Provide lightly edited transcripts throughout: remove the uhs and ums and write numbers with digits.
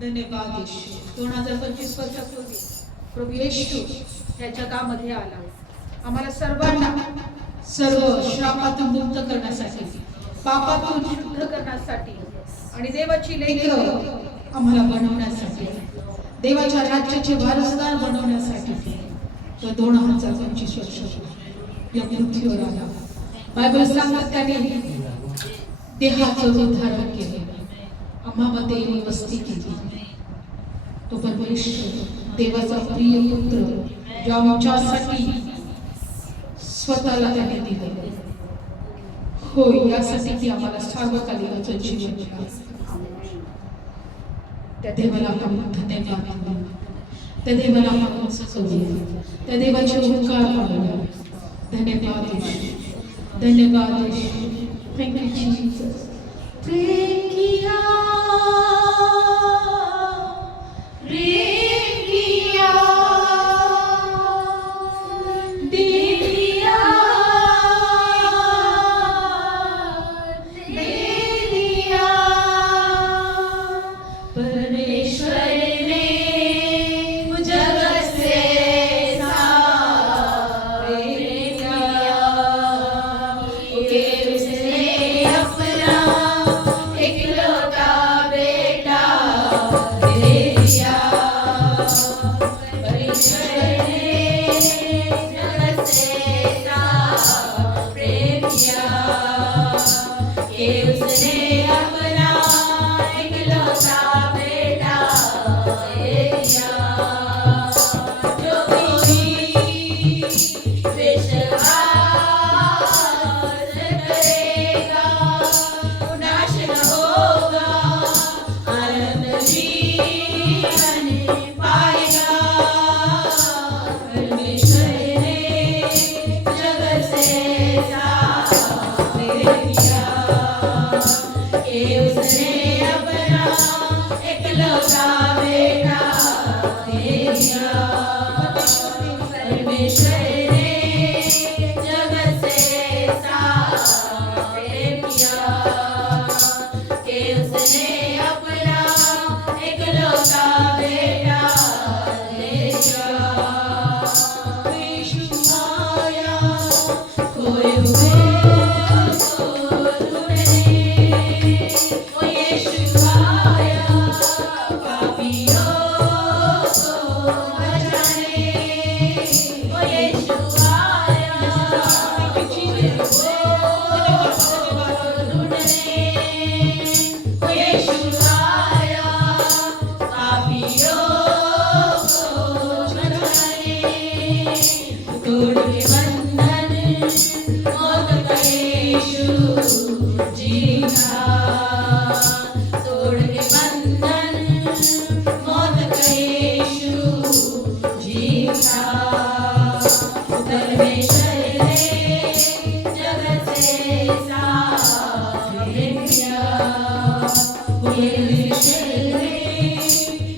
धन्यवाद. 2025 वर्षापूर्वी प्रभू येशू या जगामध्ये आला आम्हाला सर्वांना सर्व श्रापातून मुक्त करण्यासाठी, पापातून शुद्ध करण्यासाठी आणि देवाची लेकरं आम्हाला बनवण्यासाठी, देवाच्या राज्याचे वारसदार बनवण्यासाठी तो 2025 वर्ष या पृथ्वीवर आला. बायबल सांगत त्याने देहाचं रूप धारण केले, आम्हामध्ये वस्ती केली. तो परमेश्वर देवाचा प्रिय पुत्र जो आमच्यासाठी स्वतःला त्याने दिले. होय, यासाठी की आम्हाला सार्वकालिकाचं जीवन दिलं. त्या देवाला आपण धन्यवाद देऊ, त्या देवाला आपण सजवूया, त्या देवाचे उपकार करूया. धन्यवाद धन्यवाद. Thank you Jesus. प्रेम किया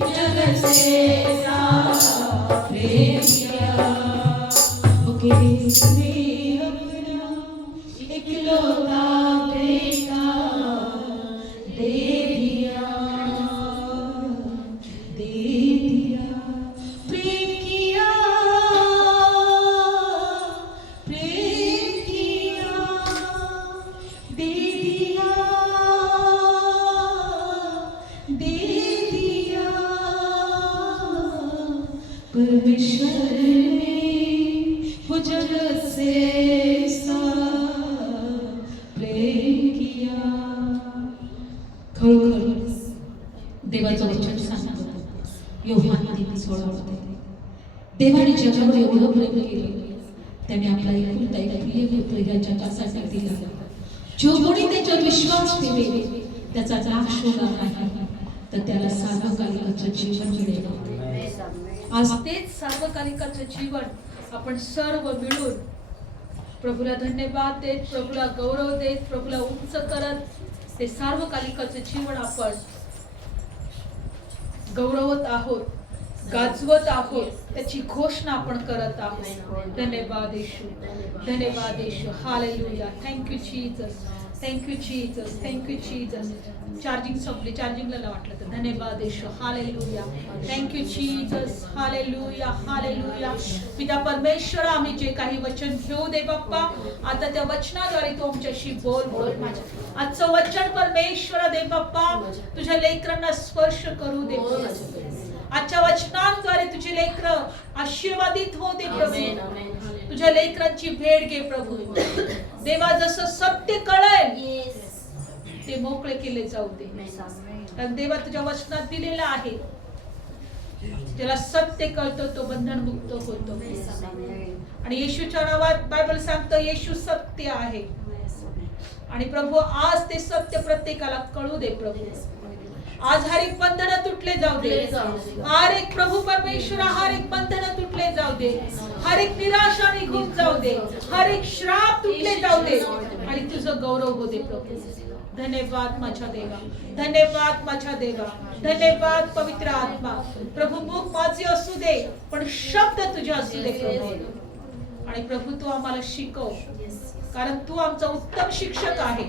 जगत से उसने अपना इकलौता बेटा दे दिया, दे दिया। प्रेम किया, प्रेम किया, दे दिया, दे दिया। परमेश्वर ने मुझ से सा प्रेम किया। खरोखर देवाचं वचन सांगतो योहान 3:16 देवाने जगावर एवढं प्रेम केलं, त्याने आपला एकुलता एक प्रिय पुत्र या जगासाठी दिला, जो कोणी त्याच्यावर विश्वास ठेवेल त्याचा नाश होणार नाही, तर त्याला सार्वकालिकाचं जीवन मिळेल। आज तेच सार्वकालिकाचं जीवन आपण सर्व मिळून प्रभूला धन्यवाद देत, प्रभूला गौरव देत, प्रभूला उंच करत ते सार्वकालिकाचं जीवन आपण गौरवत आहोत, गाजवत आहोत, त्याची घोषणा आपण करत आहोत। धन्यवाद येशू, धन्यवाद येशू, hallelujah. Thank you Jesus, thank you Jesus, thank you Jesus. Charging संपली, चार्जिंगला वाटलं तर धन्यवाद येशू, hallelujah. Thank you Jesus, hallelujah, hallelujah. पिता परमेश्वर, आम्ही जे काही वचन घेऊ दे बाप्पा, आता त्या वचनाद्वारे तू आमच्याशी बोल माझ्या। आजचं वचन परमेश्वर दे बाप्पा, तुझ्या लेकरांना स्पर्श करू दे। आजच्या वचनांद्वारे तुझी लेकरं आशीर्वादित हो दे प्रभू, तुझ्या लेकरांची भेट घे प्रभू। देवा जसं सत्य कळेल ते मोकळे केले जाऊ दे, कारण देवा तुझ्या वचनात दिलेला आहे, ज्याला सत्य कळतो तो बंधनमुक्त होतो। आणि येशूच्या नावात बायबल सांगतं येशू सत्य आहे, आणि प्रभू आज ते सत्य प्रत्येकाला कळू दे प्रभू। आज हर एक बंधन तुटले जाऊ दे, हर एक प्रभू परमेश्वर हर एक बंधन तुटले जाऊ दे, हर एक निराशा निघून जाऊ दे, हर एक श्राप तुटले जाऊ दे, आणि तुझं गौरव हो दे प्रभू। धन्यवाद माझ्या देवा, धन्यवाद माझ्या देवा, धन्यवाद पवित्र आत्मा। प्रभू मुख माझे असू दे पण शब्द तुझे असू दे प्रभू। आणि प्रभू तू आम्हाला शिकव, कारण तू आमचा उत्तम शिक्षक आहे।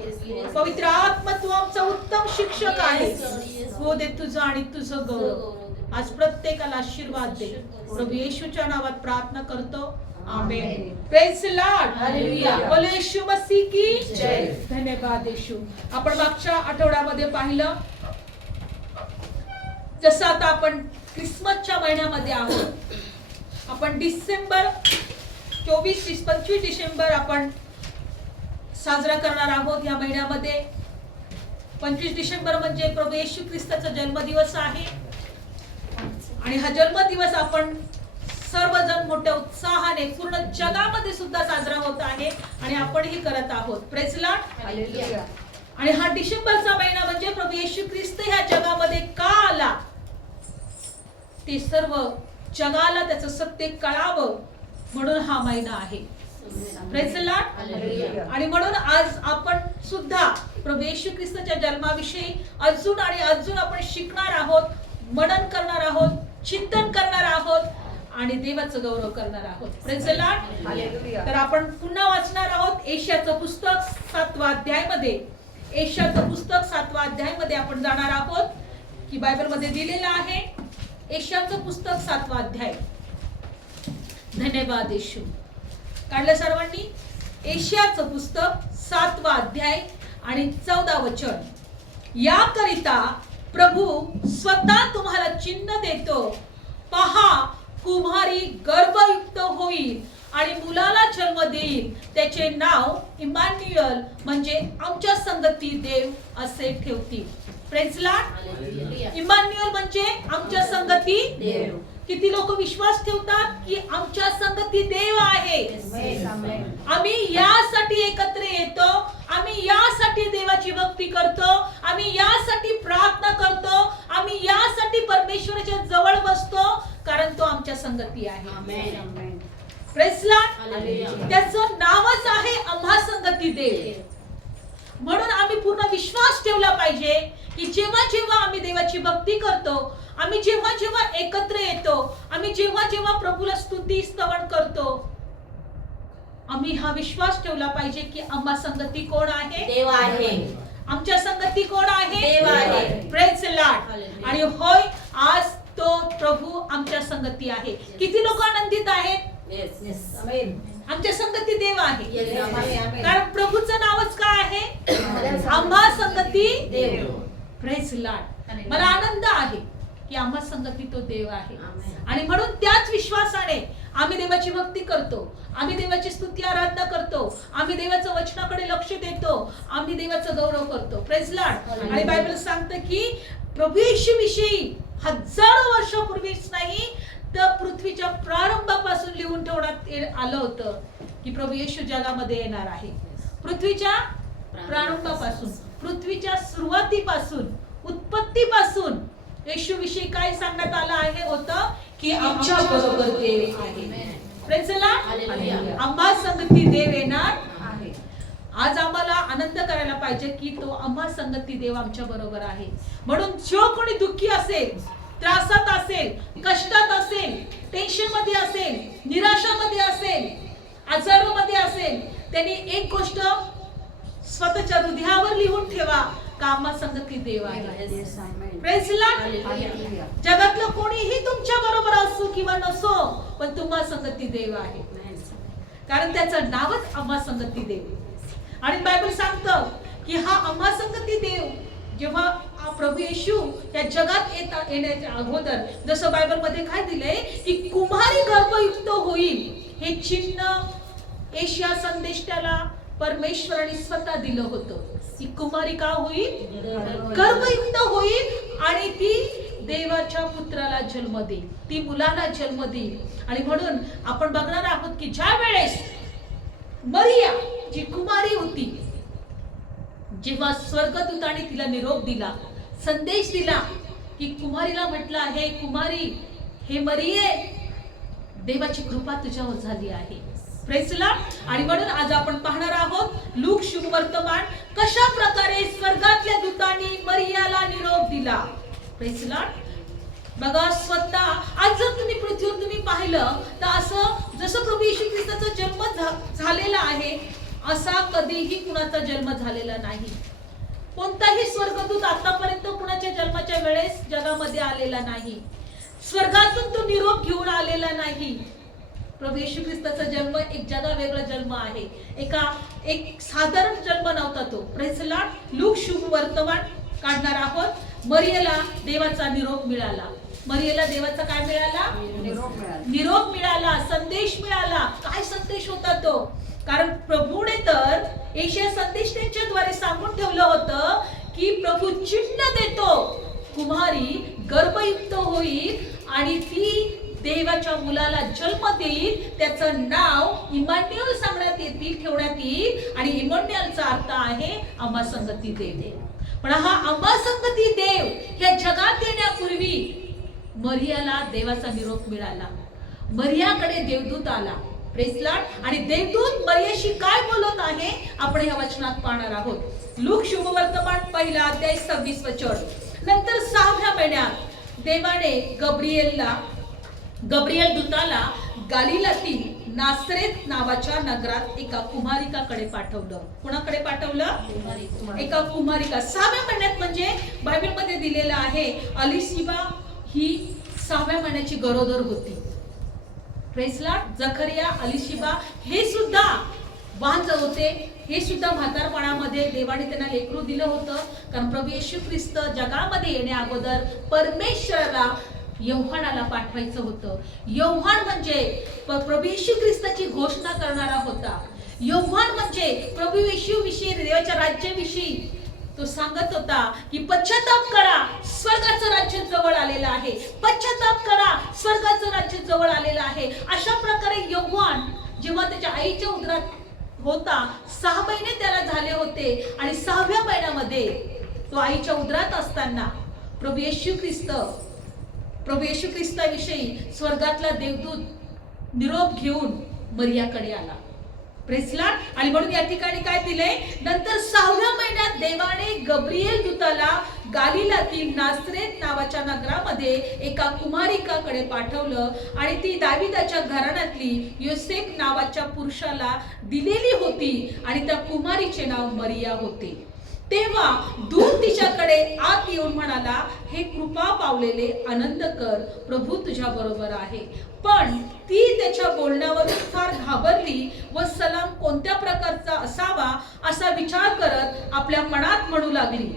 पवित्र आत्मा तू आमचा उत्तम शिक्षक आहे। हो दे तुझं आणि तुझं गौरव। आज प्रत्येकाला आशीर्वाद दे, प्रभू येशूच्या नावात प्रार्थना करतो, आमेन। Praise the lord, hallelujah. बोलो येशू मसीह की जय। धन्यवाद येशू। आपण मागच्या आठवड्यामध्ये पाहिलं, जसं आता आपण ख्रिसमसच्या महिन्यामध्ये आहोत, आपण डिसेंबर 24-25 डिसेंबर आपण साजरा करणार आहोत। या महिन्यामध्ये 25 डिसेंबर म्हणजे प्रभू येशू ख्रिस्ताचा जन्मदिवस आहे, आणि हा जन्मदिवस आपण सर्वजण मोठ्या उत्साहाने पूर्ण जगामध्ये सुद्धा साजरा होत आहे, आणि आपणही करत आहोत। Praise the lord, hallelujah. आणि हा डिसेंबरचा महिना म्हणजे प्रभू येशू ख्रिस्त ह्या जगामध्ये का आला ते सर्व जगाला त्याचं सत्य कळावं म्हणून हा महिना आहे। Praise the lord, hallelujah. आणि म्हणून आज आपण सुद्धा प्रभू येशू ख्रिस्ताच्या जन्माविषयी अजून आणि अजून आपण शिकणार आहोत, मनन करणार आहोत, चिंतन करणार आहोत, आणि देवाचं गौरव करणार आहोत। Praise the lord, hallelujah. तर आपण पुन्हा वाचणार आहोत एशियाचं पुस्तक 7व्या अध्यायामध्ये। एशियाचं पुस्तक 7व्या अध्यायामध्ये आपण जाणार आहोत, की बायबलमध्ये दिलेलं आहे। एशियाचं पुस्तक 7वा अध्याय। धन्यवाद येशू। काढलं सर्वांनी? एशियाचं पुस्तक 7वा अध्याय आणि 14 वचन। याकरिता प्रभू स्वतः तुम्हाला चिन्ह देतो, पहा कुमारी गर्भयुक्त होईल आणि मुलाला जन्म देईल, त्याचे नाव इमॅन्युअल म्हणजे आमच्या संगती देव असे ठेवतील। प्रेज द लॉर्ड, इमॅन्युअल म्हणजे आमच्या संगती देव। किती लोक विश्वास ठेवतात की आमच्या संगती देव आहे? आम्ही यासाठी एकत्र येतो, आम्ही यासाठी देवाची भक्ती करतो, आम्ही यासाठी प्रार्थना करतो, आम्ही यासाठी परमेश्वराच्या जवळ बसतो, कारण तो आमच्या संगती आहे। प्रेज द लॉर्ड, त्याचं नावच आहे आम्हा संगती देव। म्हणून आम्ही पूर्ण विश्वास ठेवला पाहिजे की जेव्हा जेव्हा आम्ही देवाची भक्ती करतो, आम्ही जेव्हा जेव्हा एकत्र येतो, आम्ही जेव्हा जेव्हा प्रभूला स्तुती स्तवन करतो, आम्ही हा विश्वास ठेवला पाहिजे की आम्हा संगती कोण आहे? देव आहे. आमच्या संगती कोण आहे? देव आहे. Praise the Lord. आणि होय, आज तो प्रभू आमच्या संगती आहे. किती लोक आनंदित आहेत? आमच्या संगती देव आहे. कारण प्रभूचं नावच काय आहे? आम्हा संगती देव. Praise the Lord. मला आनंद आहे की आम्हा संगती तो देव आहे. आणि म्हणून त्याच विश्वासाने आम्ही देवाची भक्ती करतो, आम्ही देवाची स्तुती आराधना करतो, आम्ही देवाच्या वचनाकडे लक्ष देतो, आम्ही देवाचा गौरव करतो. Praise the Lord. आणि बायबल सांगतं की प्रभू येशू विषयी हजारो वर्षापूर्वीच नाही तर पृथ्वीच्या प्रारंभापासून लिहून ठेवण्यात आलं होतं की प्रभू येशू जगामध्ये येणार आहे. पृथ्वीच्या प्रारंभापासून, पृथ्वीच्या सुरुवातीपासून, उत्पत्तीपासून येशू विषयी काय सांगण्यात आलं आहे होतं की आमच्या बरोबर देव आहे. Praise the Lord. आम्हा संगती देव येणार आहे. आज आम्हाला आनंद करायला पाहिजे की तो आम्हा संगती देव आमच्या बरोबर आहे. म्हणून जो कोणी दुःखी असेल, त्रासात असेल, कष्टात असेल, टेन्शन मध्ये असेल, निराशामध्ये असेल, आजारामध्ये असेल, त्यांनी एक गोष्ट स्वतःच्या हृदयावर लिहून ठेवा का आम्हा संगती देव आहे. Praise the Lord. जगातलं कोणीही तुमच्या बरोबर असो किंवा नसो, पण तुम्हा संगती देव आहे. कारण त्याचं नावच आम्हा संगती देव. आणि बायबल सांगतं की हा आम्हा संगती देव जेव्हा प्रभू येशू या जगात येण्याच्या अगोदर, जसं बायबल मध्ये काय दिलंय की कुमारी गर्भयुक्त होईल, हे चिन्ह एशिया संदेष्टाला परमेश्वराने स्वतः दिलं होतं की कुमारी का होईल? गर्भयुक्त होईल आणि ती देवाच्या पुत्राला जन्म देईल, ती मुलाला जन्म देईल. आणि म्हणून आपण बघणार आहोत की ज्या वेळेस मरिया जी कुमारी होती, जेव्हा स्वर्गदूताने तिला निरोप दिला, संदेश दिला की कुमारीला म्हटलं, हे कुमारी, हे मरिये, देवाची कृपा तुझ्यावर झाली आहे. Praise the Lord. आणि म्हणून आज आपण पाहणार आहोत लूक शुभ वर्तमान कशा प्रकारे स्वर्गातल्या दूतांनी मरियाला निरोप दिला. Praise the Lord. बघा, स्वतः आज जर तुम्ही पृथ्वीवर तुम्ही पाहिलं तर असं जसं प्रभू येशू ख्रिस्ताचा जन्म झालेला आहे असा कधीही कुणाचा जन्म झालेला नाही. कोणताही स्वर्गदूत आतापर्यंत कुणाच्या जन्माच्या वेळेस जगामध्ये आलेला नाही. स्वर्गातून तो निरोप घेऊन आलेला नाही. प्रभू येशू ख्रिस्ताचा जन्म एक जगा वेगळा जन्म आहे. एक साधारण जन्म नव्हता तो. Praise the Lord. लूक शुभ वर्तमान काढणार आहोत. मरियेला देवाचा निरोप मिळाला. मरियेला देवाचा काय मिळाला? निरोप मिळाला, संदेश मिळाला. काय संदेश होता तो? कारण प्रभूने तर एशिया संदेशाच्या द्वारे सांगून ठेवलं होतं की प्रभू चिन्ह देतो, कुमारी गर्भयुक्त होईल आणि ती देवाच्या मुलाला जन्म देईल, त्याचं नाव इमान्युएल सांगण्यात येईल, ठेवण्यात येईल. आणि इमान्युएलचा अर्थ आहे आम्हा संगती देव. पण हा आम्हा संगती देव ह्या जगात येण्यापूर्वी मरियाला देवाचा निरोप मिळाला. मरियाकडे देवदूत आला. Praise the Lord. आणि देवदूत मरियाशी काय बोलत आहे आपण या वचनात पाहणार आहोत. लूक शुभ वर्तमान 1 अध्याय 26 वचन. नंतर 6व्या महिन्यात देवाने गब्रिएल दूताला गालिलातील नासरेत नावाच्या नगरात एका कुमारिकाकडे पाठवलं. कुणाकडे पाठवलं? एका कुमारिका. 6व्या महिन्यात म्हणजे बायबल मध्ये दिलेलं आहे अलिशिबा ही 6व्या महिन्याची गरोदर होती. Praise the lord. जकरिया, अलिशिबा हे सुद्धा बांझ होते. हे सुद्धा म्हातारपणामध्ये देवाने त्यांना लेकरू दिलं होतं. कारण प्रभू येशू ख्रिस्त जगामध्ये येण्या अगोदर परमेश्वराला योहानाला पाठवायचं होतं. योहान म्हणजे प्रभू येशू ख्रिस्ताची घोषणा करणारा होता. योहान म्हणजे प्रभू येशू विषयी, देवाच्या राज्याविषयी तो सांगत होता की पश्चाताप करा, स्वर्गाचं राज्य जवळ आलेलं आहे. पश्चाताप करा, स्वर्गाचं राज्य जवळ आलेलं आहे. अशा प्रकारे योहान जेव्हा त्याच्या आईच्या उदरात होता, 6 महिने त्याला झाले होते आणि 6व्या महिन्यामध्ये तो आईच्या उदरात असताना प्रभू येशू ख्रिस्ताविषयी स्वर्गातला देवदूत निरोप घेऊन मरियाकडे आला. Praise Lord. आणि म्हणून या ठिकाणी काय दिले, नंतर 6व्या महिन्यात देवाने गब्रिएल दूताला गालिलातील नासरेत नावाच्या नगरामध्ये एका कुमारिकाकडे पाठवलं आणि ती दाविदाच्या घराण्यातली योसेफ नावाच्या पुरुषाला दिलेली होती आणि त्या कुमारीचे नाव मरिया होते. तेव्हा दूत तिच्याकडे आत येऊन म्हणाला, हे कृपा पावलेले आनंद कर, प्रभू तुझ्या बरोबर आहे. पण ती त्याच्या बोलण्यावर फार घाबरली व सलाम कोणत्या प्रकारचा असावा असा विचार करत आपल्या मनात म्हणू लागली.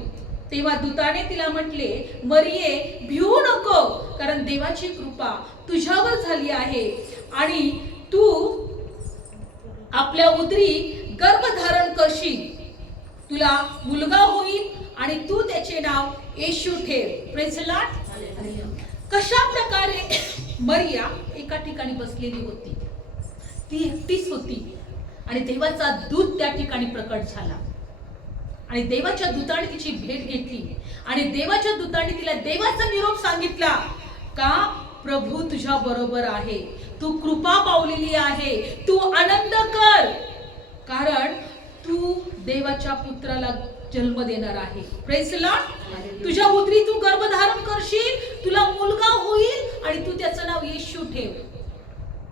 तेव्हा दूताने तिला म्हटले, मरिये, भिवू नको, कारण देवाची कृपा तुझ्यावर झाली आहे आणि तू आपल्या उदरी गर्भधारण करशील, तुला मुलगा होईल आणि तू त्याचे नाव येशू ठेव. Praise the Lord. कशा प्रकारे मरिया एका ठिकाणी बसलेली होती, ती एकटीच होती आणि देवाचा दूत त्या ठिकाणी प्रकट झाला आणि देवाच्या दूताने तिची भेट घेतली आणि देवाच्या दूताने तिला देवाचा निरोप सांगितला का प्रभू तुझ्या बरोबर आहे, तू कृपा पावलेली आहे, तू आनंद कर, कारण तू देवाच्या पुत्राला जन्म देणार आहे. Praise the Lord. तुझ्या उदरी तू गर्भधारण करशील, तुला मुलगा होईल आणि तू त्याचं नाव येशू ठेव.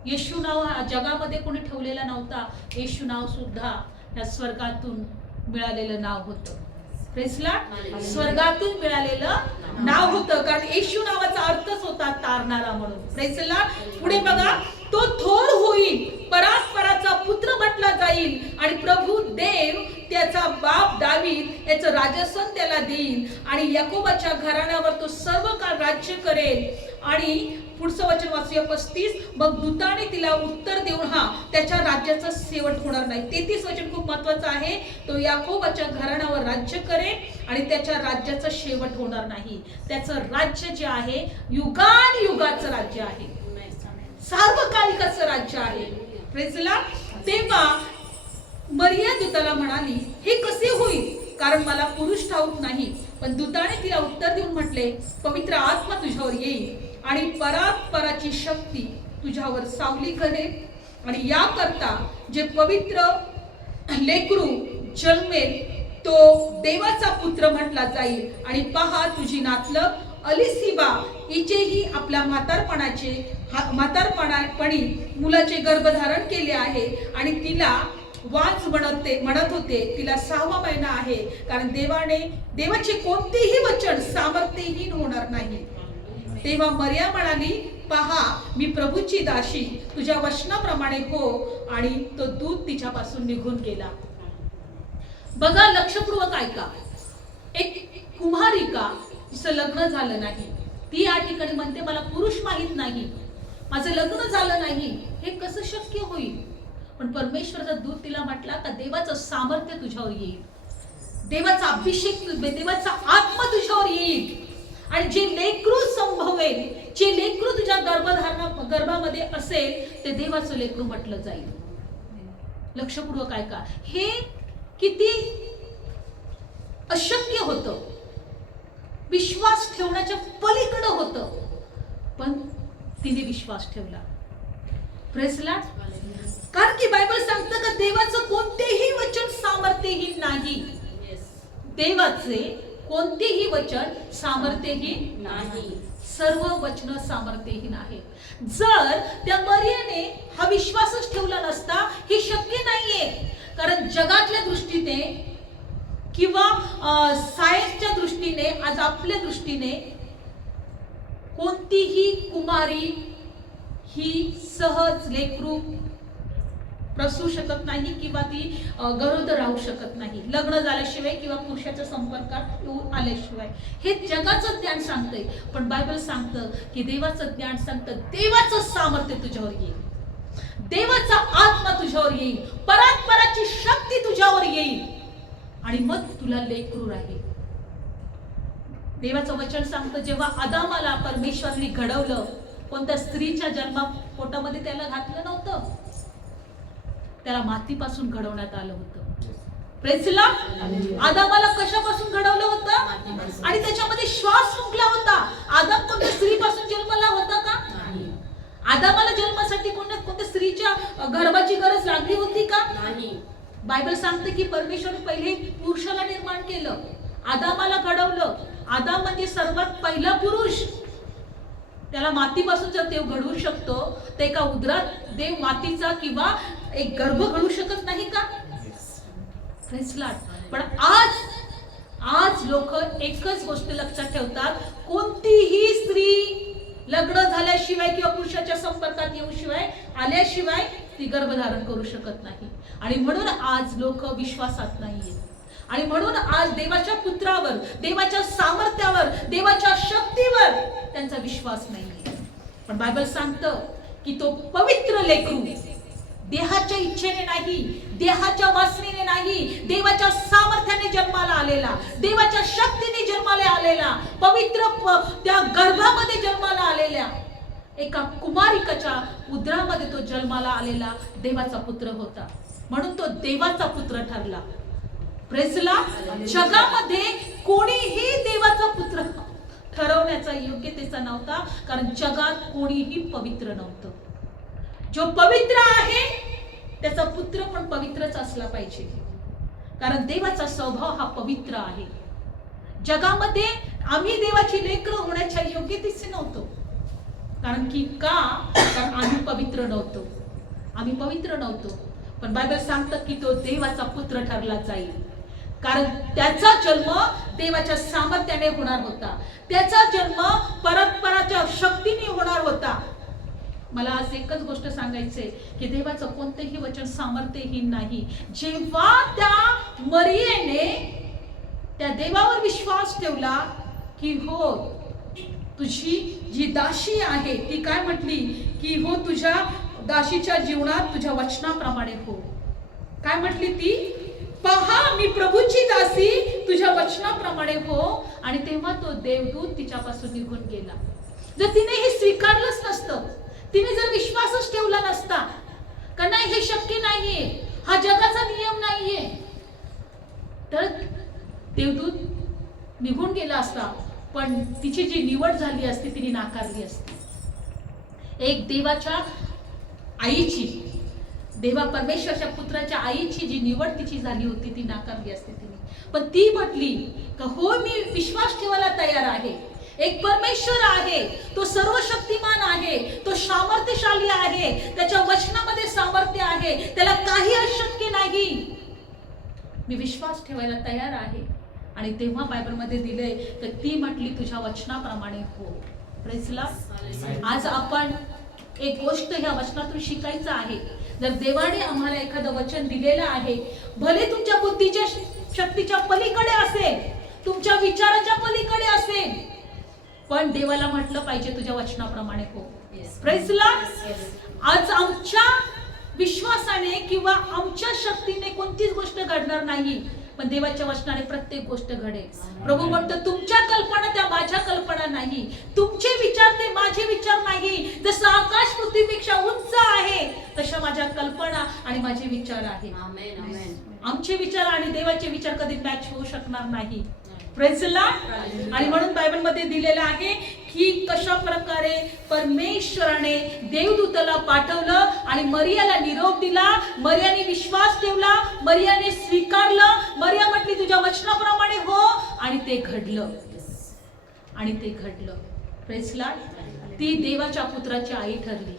येशू नाव जगामध्ये कोणी ठेवलेला नव्हता. येशू नाव सुद्धा या स्वर्गातून मिळालेलं नाव होतं. Praise the Lord. स्वर्गातून मिळालेलं नाव होतं, कारण येशू नावाचा अर्थच होता तारणारा म्हणून. Praise the Lord. पुढे बघा, तो थोर होईल, परात्पराचा पुत्र म्हटला जाईल आणि प्रभू देव त्याचा बाप दावीद याचं राजसन त्याला देईल आणि याकोबाच्या घराण्यावर तो सर्व काळ राज्य करेल. आणि पुढचं वचन वाचूया 35. मग दूताने तिला उत्तर देऊन, त्याच्या राज्याचा शेवट होणार नाही. 33 वचन खूप महत्वाचं आहे. तो याकोबाच्या घराण्यावर राज्य करेल आणि त्याच्या राज्याचा शेवट होणार नाही. त्याचं राज्य जे आहे युगान युगाचं राज्य आहे, सार्वकालिकाचं राज्य आहे. Praise the Lord. तेव्हा मरिया दूताला म्हणाली, हे कसे होईल, कारण मला पुरुष ठाऊक नाही. पण दूताने तिला उत्तर देऊन म्हटले, पवित्र आत्मा तुझ्यावर येईल आणि परात्पराची शक्ती तुझ्यावर सावली करेल आणि याकरता जे पवित्र लेकरू जन्मेल तो देवाचा पुत्र म्हटला जाईल. आणि पहा, तुझी नातलग अलिसिबा हिचेही आपल्या म्हातारपणी मुलाचे गर्भधारण केले आहे आणि तिला वाच म्हणत होते, तिला 6वा महिना आहे, कारण देवाचे कोणतेही वचन सामर्थ्यहीन होणार नाही. तेव्हा मरिया म्हणाली, पहा, मी प्रभूची दासी, तुझ्या वचनाप्रमाणे हो. आणि तो दूत तिच्यापासून निघून गेला. बघा, लक्षपूर्वक ऐका. एक कुमारिका, तिचं लग्न झालं नाही, ती या ठिकाणी म्हणते, मला पुरुष माहित नाही, माझं लग्न झालं नाही, हे कसं शक्य होईल. पण परमेश्वराचा दूत तिला म्हटला का देवाचं सामर्थ्य तुझ्यावर येईल, देवाचा अभिषेक, देवाचा आत्मा तुझ्यावर येईल आणि जे लेकरू संभवेल, जे लेकरू तुझ्या गर्भामध्ये असेल ते देवाचं लेकरू म्हटलं जाईल. लक्षपूर्वक ऐका. हे किती अशक्य होतं, विश्वास ठेवण्याच्या पलीकडे होतं, पण तिने विश्वास ठेवला. Praise the Lord. कारण की बायबल सांगतं का देवाचं कोणतेही वचन सामर्थ्यहीन नाही. देवाचे कोणतेही वचन सामर्थ्यहीन नाही, सर्व वचन सामर्थ्यहीन आहेत. जर त्या मरियाने हा विश्वासच ठेवला नसता, हे शक्य नाहीये. कारण जगातल्या दृष्टीने किंवा सायन्सच्या दृष्टीने, आज आपल्या दृष्टीने कोणतीही कुमारी ही सहज लेकरू प्रसू शकत नाही किंवा ती गरोदर राहू शकत नाही, लग्न झाल्याशिवाय किंवा पुरुषाच्या संपर्कात आल्याशिवाय. हे जगाचं ज्ञान सांगतंय, पण बायबल सांगतं की देवाचं ज्ञान सांगतं, देवाचं सामर्थ्य तुझ्यावर येईल, देवाचा आत्मा तुझ्यावर येईल, परात्पराची शक्ती तुझ्यावर येईल आणि मग तुला लेकरू राहील. देवाचं वचन सांगतं, जेव्हा आदामाला परमेश्वराने घडवलं, कोणत्या स्त्रीच्या पोटामध्ये त्याला घातलं नव्हतं, त्याला मातीपासून घडवण्यात आलं होतं. Praise the Lord. आदामाला कशापासून घडवलं होतं आणि त्याच्यामध्ये श्वास फुंकला होता. आदाम कोणत्या स्त्रीपासून जन्मला होता का? आदामाला जन्मासाठी कोणत्या स्त्रीच्या गर्भाची गरज लागली होती का? नाही. बायबल सांगते की परमेश्वरने पहिले पुरुषाला निर्माण केलं, आदामाला घडवलं. आदाम म्हणजे सर्वात पहिला पुरुष. त्याला मातीपासून जर देव घडवू शकतो तर एका उदरात देव मातीचा किंवा एक गर्भ घडवू शकत नाही का? Praise Lord. पण आज लोक एकच गोष्ट लक्षात ठेवतात, कोणतीही स्त्री लग्न झाल्याशिवाय किंवा पुरुषाच्या संपर्कात येऊशिवाय आल्याशिवाय ती गर्भधारण करू शकत नाही. आणि म्हणून आज लोक विश्वासात नाहीये. आणि म्हणून आज देवाच्या पुत्रावर, देवाच्या सामर्थ्यावर, देवाच्या शक्तीवर त्यांचा विश्वास नाहीये. पण बायबल सांगतं की तो पवित्र लेकरू देहाच्या इच्छेने नाही, देहाच्या वासनेने नाही, देवाच्या सामर्थ्याने जन्माला आलेला, देवाच्या शक्तीने जन्माला आलेला, पवित्र त्या गर्भामध्ये जन्माला आलेल्या एका कुमारिकाच्या उदरामध्ये तो जन्माला आलेला देवाचा पुत्र होता. म्हणून तो देवाचा पुत्र ठरला. Praise Lord. जगामध्ये कोणीही देवाचा पुत्र ठरवण्याचा योग्यतेचा नव्हता, कारण जगात कोणीही पवित्र नव्हतं. जो पवित्र आहे त्याचा पुत्र पण पवित्रच असला पाहिजे, कारण देवाचा स्वभाव हा पवित्र आहे. जगामध्ये आम्ही देवाची लेकरं होण्याच्या योग्यतेचे नव्हतो. कारण आम्ही पवित्र नव्हतो. पण बायबल सांगतं की तो देवाचा पुत्र ठरला जाईल, कारण त्याचा जन्म देवाच्या सामर्थ्याने होणार होता, त्याचा जन्म परस्पराच्या शक्तीने होणार होता. मला आज एकच गोष्ट सांगायचे की देवाचं कोणतेही वचन सामर्थ्यहीन नाही. जेव्हा त्या मरियेने त्या देवावर विश्वास ठेवला की हो, तुझी जी दासी आहे ती काय म्हटली की हो, तुझ्या दासीच्या जीवनात तुझ्या वचनाप्रमाणे हो. काय म्हटली ती? पहा, मी प्रभूची दासी, तुझ्या वचनाप्रमाणे हो. आणि तेव्हा तो देवदूत तिच्यापासून निघून गेला. जर तिने हे स्वीकारलंच नसतं, तिने जर विश्वासच ठेवला नसता का नाही हे शक्य नाहीये, हा जगाचा नियम नाहीये, तर देवदूत निघून गेला असता. पण तिची जी निवड झाली असती तिने नाकारली असती. एक देवाच्या आईची, देवा परमेश्वरच्या पुत्राच्या आईची जी निवड तिची झाली होती ती नाकारली असते तिने. पण ती म्हटली का हो, मी विश्वास ठेवायला तयार आहे. एक परमेश्वर आहे, तो सर्वशक्तिमान आहे, तो सामर्थ्यशाली आहे, त्याच्या वचनामध्ये सामर्थ्य आहे, त्याला काही अशक्य नाही. मी विश्वास ठेवायला तयार आहे. आणि तेव्हा बायबलमध्ये दिले तर ती म्हटली तुझ्या वचनाप्रमाणे हो. Praise Lord. आज आपण एक गोष्ट ह्या वचनातून शिकायचं आहे. जर देवाने आम्हाला एखादं वचन दिलेलं आहे, भले तुमच्या बुद्धीच्या शक्तीच्या पलीकडे असेल, तुमच्या विचाराच्या पलीकडे असेल, पण देवाला म्हटलं पाहिजे तुझ्या वचनाप्रमाणे हो. Praise Lord. आज आमच्या विश्वासाने किंवा आमच्या शक्तीने कोणतीच गोष्ट घडणार नाही, पण देवाच्या वचनाने प्रत्येक गोष्ट घडेल. प्रभू म्हणतो तुमच्या कल्पना त्या माझ्या कल्पना नाही, तुमचे विचार ते माझे विचार नाही. जसं आकाश पृथ्वीपेक्षा उंच आहे तशा माझ्या कल्पना आणि माझे विचार आहे. आमचे विचार आणि देवाचे विचार कधी मॅच होऊ शकणार नाही. Praise Lord. आणि म्हणून बायबलमध्ये दिलेलं आहे की कशा प्रकारे परमेश्वराने देवदूताला पाठवलं आणि मरियाला निरोप दिला. मरियाने विश्वास ठेवला, मरियाने स्वीकारलं. मरिया म्हटली तुझ्या वचनाप्रमाणे हो, आणि ते घडलं. Praise Lord. ती देवाच्या पुत्राची आई ठरली,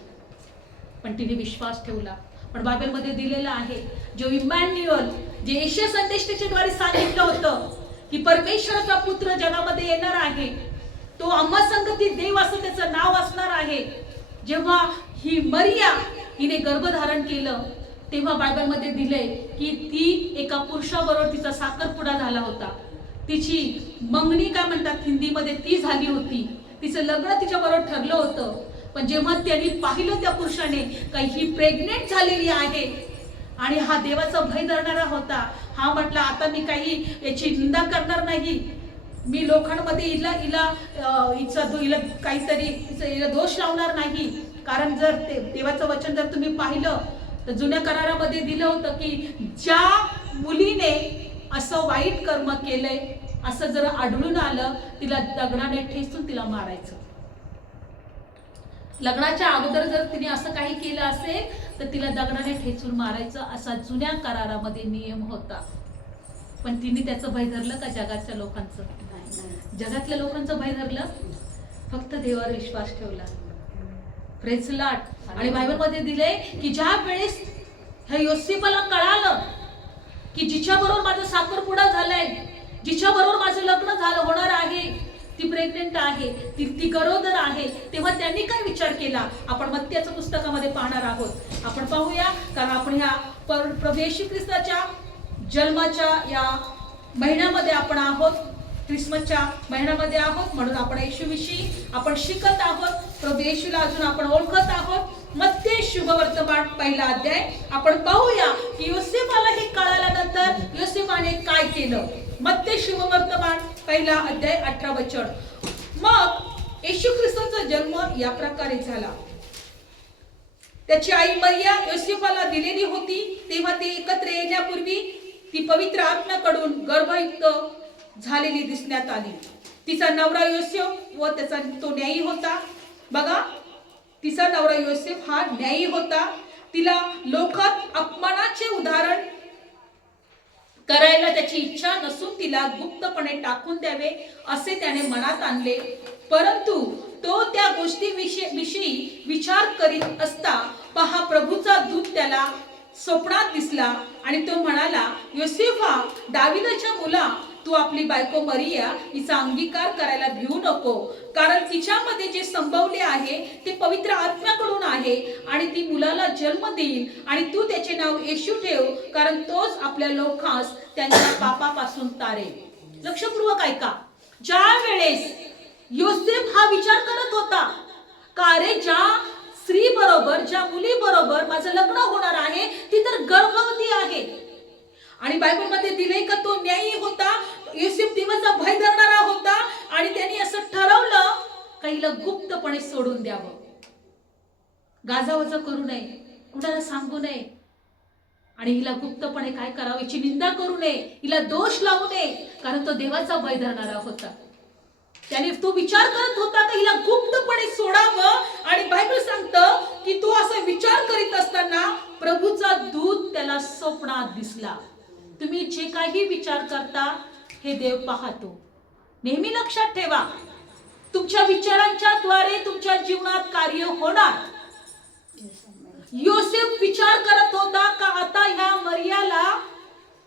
पण तिने विश्वास ठेवला. पण बायबलमध्ये दिलेलं आहे जो इमॅन्युअल, जे यशाया संदेष्टाच्या द्वारे सांगितलं होतं की परमेश्वराचा पुत्र जगामध्ये येणार आहे, तो आम्हा संगती देव असं त्याचं नाव असणार आहे. जेव्हा ही मरिया हिने गर्भधारण केलं तेव्हा बायबलमध्ये दिलंय की ती एका पुरुषाबरोबर तिचा साखरपुडा झाला होता. तिची मंगणी काय म्हणतात हिंदीमध्ये ती झाली होती. तिचं लग्न तिच्या बरोबर ठरलं होतं. पण जेव्हा त्यांनी पाहिलं त्या पुरुषाने काही ही प्रेग्नेंट झालेली आहे आणि हा देवाचा भय धरणारा होता, हा म्हटला आता मी काही याची निंदा करणार नाही, मी लोकांमध्ये हिला काहीतरी दोष लावणार नाही. कारण जर देवाचं वचन जर तुम्ही पाहिलं तर जुन्या करारामध्ये दिलं होतं की ज्या मुलीने असं वाईट कर्म केलंय असं जर आढळून आलं तिला दगडाने ठेचून तिला मारायचं. लग्नाच्या अगोदर जर तिने असं काही केलं असेल तर तिला दगडाने ठेचून मारायचं असा जुन्या करारामध्ये नियम होता. पण तिने त्याचं भय धरलं का जगाच्या लोकांचं? जगातल्या लोकांचं भय धरलं, फक्त देवावर विश्वास ठेवला. Praise Lord. आणि बायबलमध्ये दिले की ज्या वेळेस ह्या योसेफाला कळालं की जिच्या बरोबर माझा साखरपुडा झालाय, जिच्या बरोबर माझं लग्न होणार आहे, ती प्रेग्नेंट आहे, ती गरोदर आहे, तेव्हा त्यांनी काय विचार केला आपण मत्त्याच्या पुस्तकामध्ये पाहणार आहोत. आपण पाहूया, कारण आपण ह्या प्रभू येशू ख्रिस्ताच्या जन्माच्या या महिन्यामध्ये आपण आहोत, ख्रिसमसच्या महिन्यामध्ये आहोत, म्हणून आपण येशूविषयी आपण शिकत आहोत, प्रभू येशूला अजून आपण ओळखत आहोत. मत्ते शुभवर्तमान 1 अध्याय आपण पाहूया की योसेफाला हे कळाल्यानंतर योसेफाने काय केलं. मत्ते शुभवर्तमान 1 अध्याय 18 वचन. मग येशू ख्रिस्ताचा जन्म या प्रकारे झाला. त्याची आई मरिया योसेफाला दिलेली होती, तेव्हा ते एकत्र येण्यापूर्वी ती पवित्र आत्म्याकडून गर्भयुक्त झालेली दिसण्यात आली. तिचा नवरा योसेफ व त्याचा तो न्यायी होता. बघा, तिचा नवरा योसेफ हा न्यायी होता. तिला लोकात अपमानाचे उदाहरण करायला त्याची इच्छा नसून तिला गुप्तपणे टाकून द्यावे असे त्याने मनात आणले. परंतु तो त्या गोष्टीविषयी विचार करीत असता पहा, प्रभूचा दूत त्याला स्वप्नात दिसला आणि तो म्हणाला, योसेफा, दाविदाच्या मुला, तू आपली बायको मरिया हिचा अंगीकार करायला भिवू नको, कारण तिच्यामध्ये जे संभवले आहे ते पवित्र आत्म्याकडून आहे आणि ती मुलाला जन्म देईल आणि तू त्याचे नाव येशू ठेव, कारण तोच आपल्या लोकांस त्यांच्या पापापासून तारेल. लक्षपूर्वक ऐका. ज्या वेळेस योसेफ हा विचार करत होता का रे, ज्या स्त्री बरोबर, ज्या मुली बरोबर माझं लग्न होणार आहे ती तर गर्भवती आहे, आणि बायबलमध्ये दिले का तो न्यायी होता, योसेफ देवाचा भय धरणारा होता, आणि त्यांनी असं ठरवलं का हिला गुप्तपणे सोडून द्यावं, गाजावाजा करू नये, कुणाला सांगू नये, आणि हिला गुप्तपणे काय करावं, हिची निंदा करू नये, हिला दोष लावू नये, कारण तो देवाचा भय धरणारा होता. त्याने तो विचार करत होता की हिला गुप्तपणे सोडावं, आणि बायबल सांगतं की तो असा विचार करीत असताना प्रभूचा दूत त्याला स्वप्नात दिसला. तुम्ही जे काही विचार करता हे देव पाहतो. नेहमी लक्षात ठेवा, तुमच्या विचारांच्या द्वारे तुमच्या जीवनात कार्य होणार. योसेफ विचार करत होता का आता ह्या मरियाला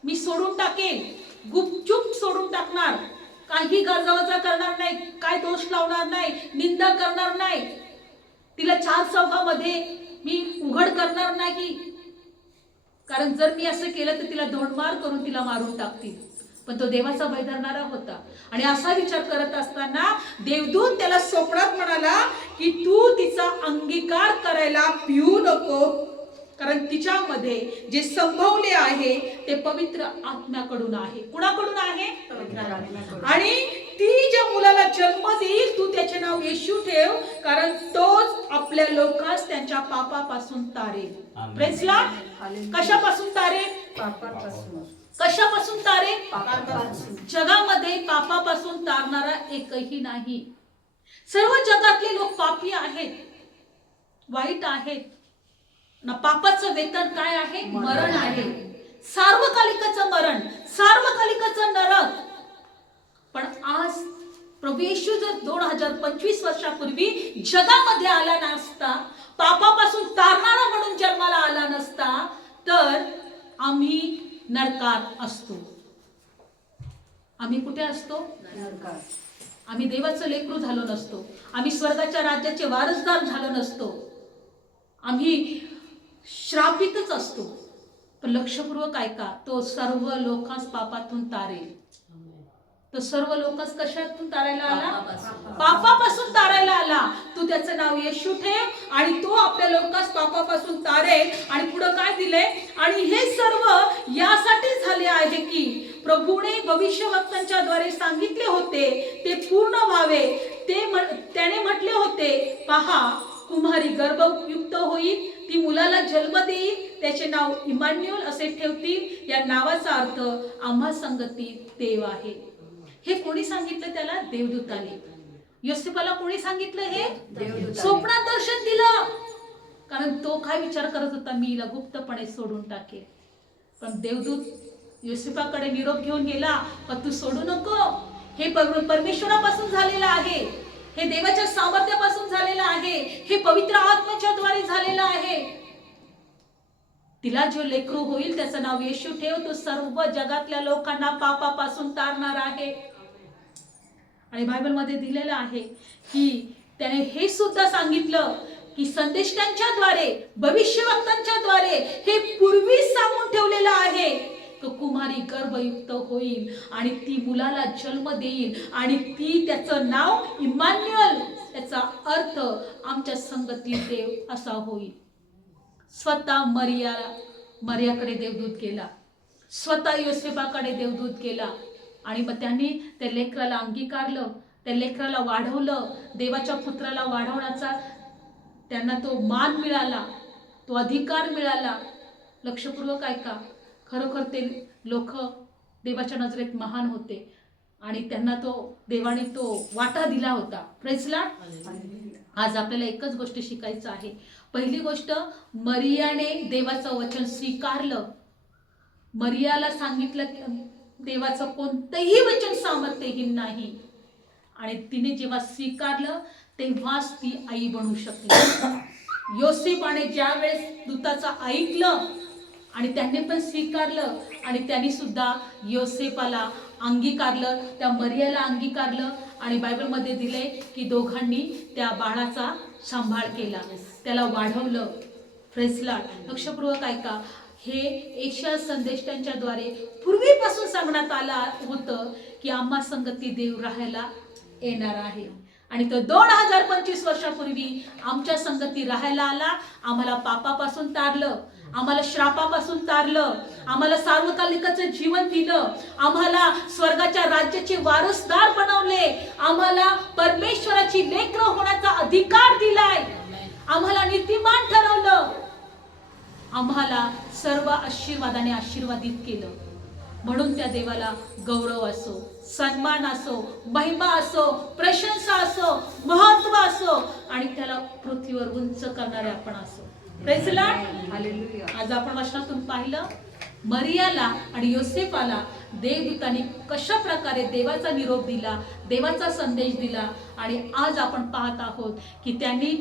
मी सोडून टाकेन, गुपचूप सोडून टाकणार, काही गाजावाजा करणार नाही, काय दोष लावणार नाही, निंदा करणार नाही, तिला चार चौघामध्ये मी उघड करणार नाही, कारण जर मी असं केलं तर तिला धोंडमार करून तिला मारून टाकतील. पण तो देवाचा भय धरणारा होता, आणि असा विचार करत असताना देवदूत त्याला स्वप्नात म्हणाला की तू तिचा अंगीकार करायला भिवू नको, कारण तिच्यामध्ये जे संभवले आहे ते पवित्र आत्म्याकडून आहे. कुणाकडून आहे? आणि ती ज्या मुलाला जन्म देईल तू त्याचे नाव येशू ठेव, कारण तोच आपल्या लोकांस त्यांच्या पापापासून तारेल. Praise Lord. कशापासून तारेल? पापापासून. कशापासून तारेल? पापापासून. जगामध्ये पापापासून तारणारा एकही नाही. सर्व जगातले लोक पापी आहेत, वाईट आहेत ना. पापाचं वेतन काय आहे? मरण आहे, सार्वकालिकाचं मरण, सार्वकालिकाचं नरक. पण आज प्रभू येशू जर 2025 वर्षापूर्वी जगामध्ये आला नसता, पापापासून तारणारा म्हणून जन्माला आला नसता, तर आम्ही नरकात असतो. आम्ही कुठे असतो? नरकात. आम्ही देवाचं लेकरू झालो नसतो, आम्ही स्वर्गाच्या राज्याचे वारसदार झालो नसतो, आम्ही श्रापितच असतो. पण लक्षपूर्वक ऐका, तो सर्व लोकांस पापातून तारेल. तो सर्व लोकांस कशातून तारायला आला? पापापासून तारायला आला. तू त्याचं नाव येशू ठेव आणि तो आपल्या लोकांस पापापासून तारेल. आणि पुढे काय दिलंय? आणि हे सर्व यासाठी झाले आहे की प्रभूने भविष्यवक्त्यांच्या द्वारे सांगितले होते ते पूर्ण व्हावे. त्याने म्हटले होते, पहा, कुमारी गर्भयुक्त होईल, ती मुलाला जन्म देईल, त्याचे नाव इमान्युएल असे ठेवतील. या नावाचा अर्थ आम्हा संगती देव आहे. हे कोणी सांगितलं त्याला? देवदूताने. योसेफाला कोणी सांगितलं हे? स्वप्नात दर्शन दिलं. कारण तो काय विचार करत होता, मी हिला गुप्तपणे सोडून टाकेल. पण देवदूत योसेफाकडे निरोप घेऊन गेला, पण तू सोडू नको. हे परमेश्वरापासून झालेलं आहे, हे देवाच्या सामर्थ्यापासून झालेलं आहे, हे पवित्र आत्म्याच्या द्वारे झालेलं आहे. तिला जो लेकरू होईल त्याचं नाव येशू ठेव. तो सर्व जगातल्या लोकांना पापापासून तारणार आहे. आणि बायबल मध्ये दिलेलं आहे की त्याने हे सुद्धा सांगितलं की संदेष्टांच्या द्वारे, भविष्यवक्तांच्या द्वारे हे पूर्वीच सांगून ठेवलेलं आहे. तो कुमारी गर्भयुक्त होईल आणि ती मुलाला जन्म देईल आणि ती त्याचं नाव इम्मान्युएल, त्याचा अर्थ आमच्या संगतीत देव असा होईल. स्वतः मरियाकडे देवदूत गेला, स्वतः योसेफाकडे देवदूत गेला आणि मग त्यांनी त्या लेकराला अंगीकारलं, त्या लेकराला वाढवलं. देवाच्या पुत्राला वाढवण्याचा त्यांना तो मान मिळाला, तो अधिकार मिळाला. लक्षपूर्वक ऐका, खरोखर ते लोक देवाच्या नजरेत महान होते आणि त्यांना तो देवाने तो वाटा दिला होता. Praise Lord. आज आपल्याला एकच गोष्ट शिकायचं आहे. पहिली गोष्ट, मरियाने देवाचं वचन स्वीकारलं. मरियाला सांगितलं देवाचं कोणतंही वचन सामर्थ्यहीन नाही आणि तिने जेव्हा स्वीकारलं तेव्हाच ती आई बनू शकली. योसेफाने ज्या वेळेस दूताचं ऐकलं आणि त्यांनी पण स्वीकारलं आणि त्यांनी सुद्धा योसेफाला अंगीकारलं, त्या मरियाला अंगीकारलं आणि बायबलमध्ये दिले की दोघांनी त्या बाळाचा सांभाळ केला, त्याला वाढवलं. Praise Lord. लक्षपूर्वक ऐका, हे यशाया संदेष्टांच्या द्वारे पूर्वीपासून सांगण्यात आलं होतं की आम्हा संगती देव राहायला येणार आहे आणि तो 2025 वर्षापूर्वी आमच्या संगती राहायला आला. आम्हाला पापापासून तारलं, आम्हाला श्रापापासून तारलं, आम्हाला सार्वकालिकाचं जीवन दिलं, आम्हाला स्वर्गाच्या राज्याचे वारसदार बनवले, आम्हाला परमेश्वराची लेकरं होण्याचा अधिकार दिलाय, आम्हाला नीतिमान ठरवलं, आम्हाला सर्व आशीर्वादाने आशीर्वादित केलं. म्हणून त्या देवाला गौरव असो, सन्मान असो, महिमा असो, प्रशंसा असो, महत्व असो आणि त्याला पृथ्वीवर उंच करणारे आपण असो. Praise Lord. हालेलुया. आज आपण वचनातून पाहिलं मरियाला आणि योसेफाला देवदूतांनी कशा प्रकारे देवाचा निरोप दिला, देवाचा संदेश दिला आणि आज आपण पाहत आहोत की त्यांनी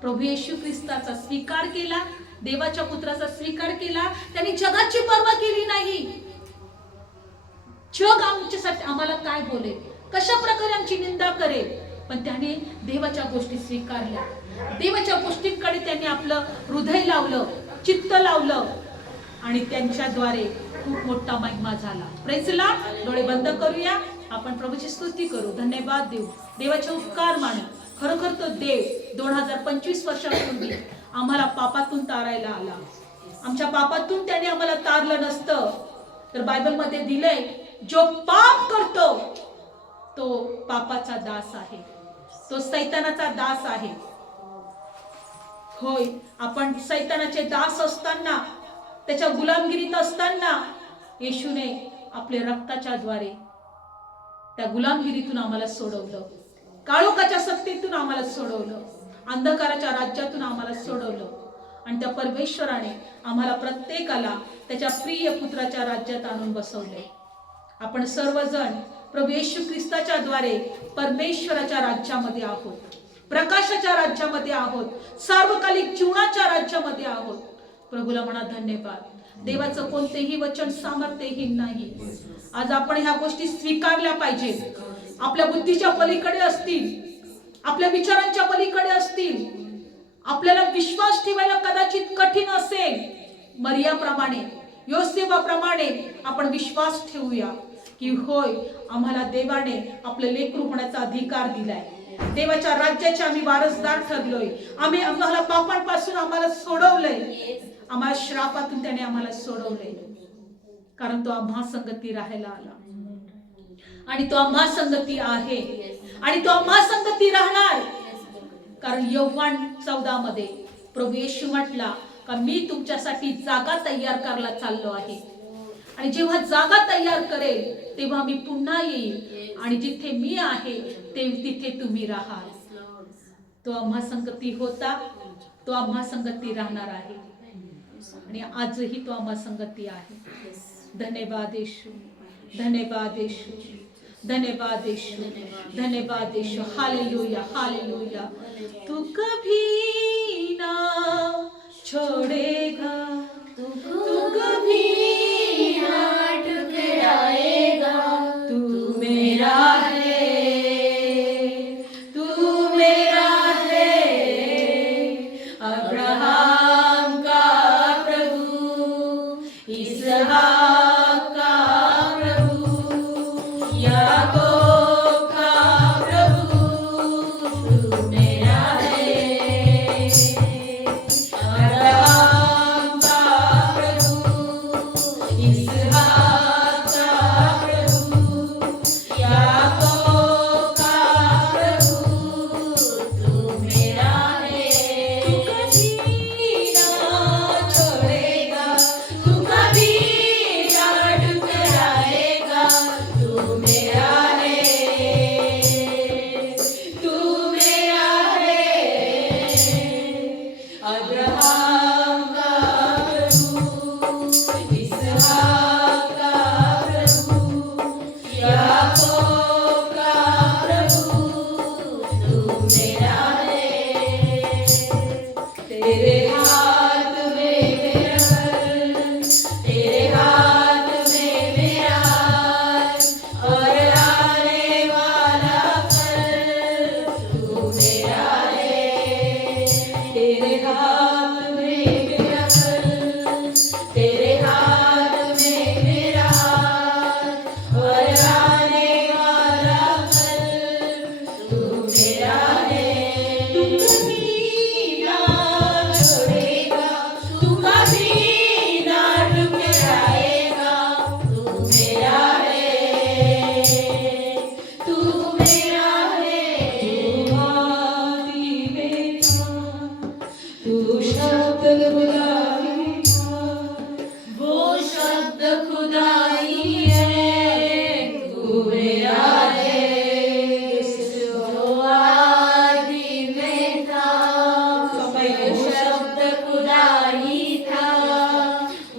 प्रभू येशू ख्रिस्ताचा स्वीकार केला, देवाच्या पुत्राचा स्वीकार केला. त्यांनी जगाची पर्वा केली नाही. जग आमच्यासाठी आम्हाला काय बोलेल, कशा प्रकारे आमची निंदा करेल, पण त्याने देवाच्या गोष्टी स्वीकारल्या. देवाच्या गोष्टींकडे त्यांनी आपलं हृदय लावलं, चित्त लावलं आणि त्यांच्याद्वारे खूप मोठा महिमा झाला. Praise Lord. डोळे बंद करूया, आपण प्रभूची स्तुती करू, धन्यवाद देऊ, देवाचे उपकार मानू. खरोखर तो देव 2025 वर्षापूर्वी आम्हाला पापातून तारायला आला. आमच्या पापातून त्याने आम्हाला तारलं नसतं तर बायबलमध्ये दिलंय, जो पाप करतो तो पापाचा दास आहे, तो सैतानाचा दास आहे. होय, आपण सैतानाचे दास असताना, त्याच्या गुलामगिरीत असताना येशूने आपल्या रक्ताच्या द्वारे त्या गुलामगिरीतून आम्हाला सोडवलं, काळोखाच्या सत्तेतून आम्हाला सोडवलं, अंधकाराच्या राज्यातून आम्हाला सोडवलं आणि त्या परमेश्वराने आम्हाला प्रत्येकाला त्याच्या प्रिय पुत्राच्या राज्यात आणून बसवले. आपण सर्वजण प्रभू येशू ख्रिस्ताच्या द्वारे परमेश्वराच्या राज्यामध्ये आहोत, प्रकाशाच्या राज्यामध्ये आहोत, सार्वकालिक जीवनाच्या राज्यामध्ये आहोत. प्रभूला म्हणा धन्यवाद. देवाचं कोणतेही वचन सामर्थ्यहीन नाही. आज आपण ह्या गोष्टी स्वीकारल्या पाहिजेत. आपल्या बुद्धीच्या पलीकडे असतील, आपल्या विचारांच्या पलीकडे असतील, आपल्याला विश्वास ठेवायला कदाचित कठीण असेल. मरियाप्रमाणे, योसेफाप्रमाणे आपण विश्वास ठेवूया की होय, आम्हाला देवाने आपलं लेकरू होण्याचा अधिकार दिलाय, देवाच्या राज्याचे आम्ही वारसदार ठरलोय, आम्हाला पापांपासून आम्हाला सोडवलंय, आम्हाला श्रापातून त्याने आम्हाला सोडवलंय, कारण तो आम्हा संगती राहायला आला आणि तो आम्हा संगती आहे आणि तो आम्हा संगती राहणार. कारण योहान 14 मध्ये प्रभू येशू म्हटला का मी तुमच्यासाठी जागा तयार करायला चाललो आहे आणि जेव्हा जागा तयार करेल तेव्हा मी पुन्हा येईल आणि जिथे मी आहे ते तिथे तुम्ही राहाल. तो आम्हा संगती होता, तो आम्हा संगती राहणार आहे आणि आजही तो आम्हा संगती आहे. धन्यवाद येशू, धन्यवाद येशू, धन्यवाद येशू, धन्यवाद येशू. Hallelujah, hallelujah. तू कभी ना छोड़ेगा, तू कभी ना ठुकराएगा, तू मेरा है, तू मेरा है. अब्राहम का प्रभु, इसहाक का प्रभु, याकूब का प्रभु, तू मेरा है. अब्राहम का प्रभु, इसहाक का प्रभु, याकूब का प्रभु, तू मेरा है. तू कभी ना छोड़ेगा, तू कभी ना ठुकराएगा, तू मेरा है, तू मेरा है. अब्राहम का प्रभु, इसहाक का प्रभु, याकूब का प्रभु, तू मेरा है. तेरे हाथ में मेरा घर, तेरे हाथ में मेरा हाथ, और आने वाला कल, तू मेरा है. तेरे हाथ में मेरा घर, तेरे हाथ में मेरा हाथ, और आने वाला कल, तू मेरा है. तू कभी ना छोड़ेगा, तू कभी ना ठुकराएगा, तू मेरा है, तू मेरा है. तू आदि में था, तू शब्द खुदाई था, वो शब्द खुदाई है, तू मेरा है. वो आदि में था, वो शब्द खुदाई था,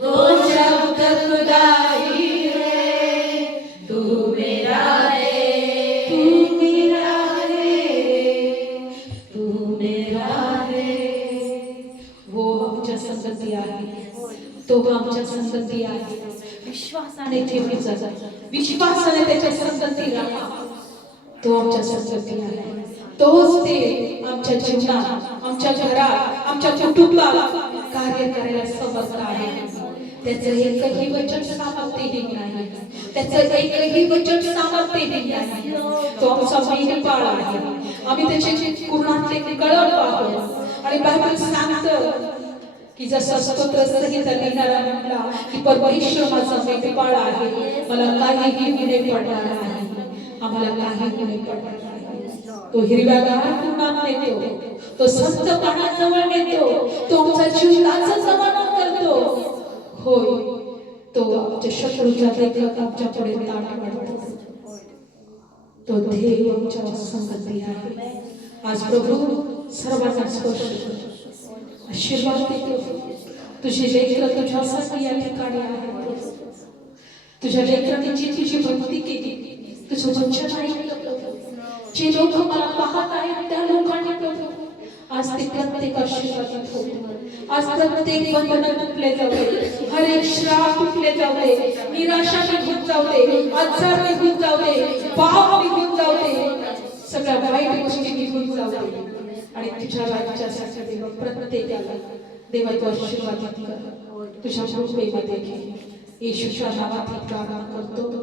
वो शब्द खुदाई है, तू मेरा है, तू मेरा है, तू मेरा है. वो आमच्या संगती आहे, तो आमच्या संगती आहे. विश्वासाने ठेवायचा, विश्वासाने त्याच्या संगती राहा. तो आमच्या संगती आहे. तोच ते आमच्या जीवनात, आमच्या घरात, आमच्या कुटुंबात कार्य करायला समर्थ आहे. त्याचं एकही वचन सामर्थ्यहीन नाही, त्याचं एकही वचन सामर्थ्यहीन नाही. तो आमचा महिमेपाळ आहे. आम्ही त्याचे पूर्णातले कळप आहोत. आणि बायबल सांगतं की जसा स्तोत्र संहिता लिहिणारा म्हटला की परमेश्वर माझा महिमेपाळ आहे, मला काहीही गुन्हे पडणार नाही. आम्हाला काही गुन्हे पडणार नाही. तो हिरव्यागार कुंडात नेतो, तो संत पाण्याजवळ नेतो, तो आमचा जीव लाजजवाना करतो. होय, तो आमच्या शत्रूच्या देखत आमच्या पुढे ताट वाढतो. तो देव आमच्या संगती आहे. आज प्रभू सर्वांना स्पर्श कर, आशीर्वाद देतो. तुझी लेकरं तुझ्यासाठी या ठिकाणी आहेत. तुझ्या लेकरांनी जी तुझी भक्ती केली, तुझं वचन ऐकलं, जे लोक मला पाहत आहेत त्या लोकांनी प्रभू आज ते प्रत्येक आशीर्वादित होते. आज प्रत्येक बंधन तुटले जाऊ दे, हर एक श्राप तुटले जाऊ दे, निराशा निघून जाऊ दे, आजार निघून जाऊ दे, पाप निघून जाऊ दे, सगळ्या वाईट गोष्टी निघून जाऊ दे. आणि तुझ्या राज्यासाठी देव प्रत्येकाला देवा तू आशीर्वादित कर. तुझ्या कृपेमध्ये घे. येशूच्या नावात प्रार्थना करतो.